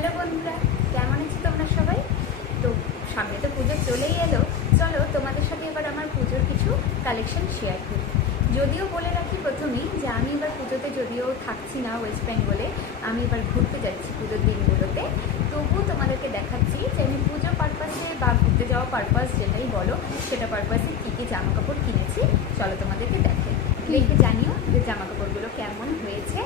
Hello বন্ধুরা, কেমন আছো তোমরা সবাই? তো সামনে তো পুজো চলেই এলো। চলো তোমাদের সাথে এবার আমার পুজোর কিছু কালেকশন শেয়ার করি। যদিও বলে রাখি প্রথমেই যে আমি এবার পুজোতে যদিও থাকছি না ওয়েস্ট বেঙ্গলে, আমি এবার ঘুরতে যাচ্ছি পুজোর দিনগুলোতে। তবুও তোমাদেরকে দেখাচ্ছি যে আমি পুজো পারপাসে বা ঘুরতে যাওয়া পারপাস যেটাই বলো সেটা পারপাসে কী কী জামা কাপড় কিনেছি। চলো তোমাদেরকে দেখে জানিও যে জামা কাপড়গুলো কেমন হয়েছে।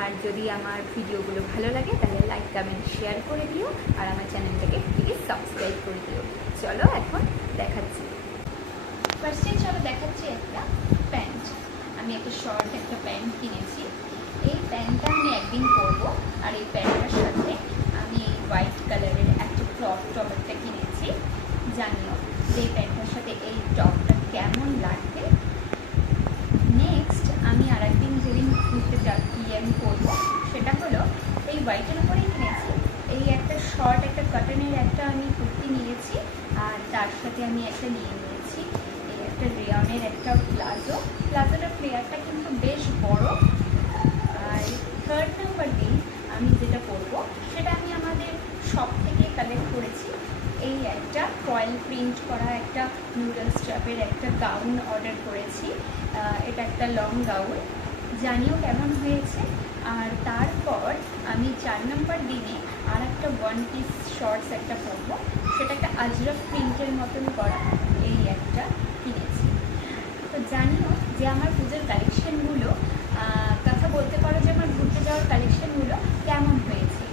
আর যদি আমার ভিডিওগুলো ভালো লাগে তাহলে লাইক কমেন্ট শেয়ার করে দিও, আর আমার চ্যানেলটাকে প্লিজ সাবস্ক্রাইব করে দিও। চলো এখন দেখাচ্ছি। ফার্স্টে চলো দেখাচ্ছি একটা প্যান্ট। আমি একটা শর্ট একটা প্যান্ট কিনেছি। এই প্যান্টটা আমি একদিন পরবো, আর এই প্যান্টটার সাথে আমি এই হোয়াইট কালারের একটা ক্রপ টপ একটা কিনেছি। জানিও যে এই প্যান্টটার সাথে এই টপটা কেমন লাগবে। নেক্সট আমি আর একদিন যেদিন ঘুরতে যাচ্ছি আমি করবো সেটা হলো এই হোয়াইটের উপরেই কিনেছি এই একটা শর্ট একটা কটনের একটা আমি কুর্তি নিয়েছি, আর তার সাথে আমি একটা নিয়ে নিয়েছি এই একটা রেয়নের একটা প্লাজোটার ফ্লেয়ারটা কিন্তু বেশ বড়। আর থার্ড নাম্বার দিন আমি যেটা করবো সেটা আমি আমাদের শপ থেকে কালেক্ট করেছি এই একটা ফয়েল প্রিন্ট করা একটা নুডলস স্ট্র্যাপের একটা গাউন অর্ডার করেছি। এটা একটা লং গাউন, জানিও কেমন হয়েছে। আর তারপর আমি 4 নম্বর দিনে আর একটা ওয়ান পিস শর্টস একটা পরবো, সেটা একটা আজরফ প্রিন্টের মতন করা এই একটা কিনেছি। তো জানিও যে আমার পুজোর কালেকশানগুলো কথা বলতে পারো যে আমার ঘুরতে যাওয়ার কালেকশানগুলো কেমন হয়েছে।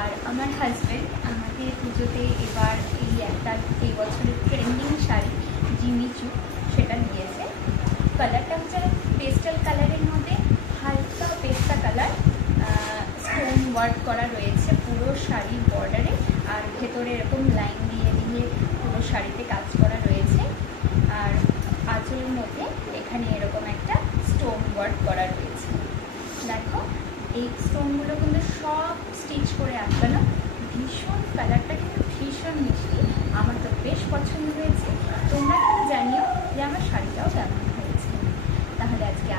আর আমার হাজব্যান্ড আমাকে পুজোতে এবার এই বছরের ট্রেন্ডিং শাড়ি জিমিচু সেটা দিয়েছে। কালারটা হচ্ছে পেস্টাল কালারের মধ্যে হালকা পেস্তা কালার, স্টোন ওয়ার্ক করা রয়েছে পুরো শাড়ির বর্ডারে, আর ভেতরে এরকম লাইন দিয়ে দিয়ে পুরো শাড়িতে কাজ করা রয়েছে। আর আঁচলের মধ্যে এখানে এরকম একটা স্টোন ওয়ার্ক করা রয়েছে। দেখো এই স্টোনগুলো কিন্তু সব স্টিচ করে আটকানো। ভীষণ কালারটা কিন্তু ভীষণ মিষ্টি, আমার তো বেশ পছন্দ হয়েছে। তোমরা কিন্তু জানিও যে আমার শাড়িটাও কেমন হয়েছে। তাহলে আজকে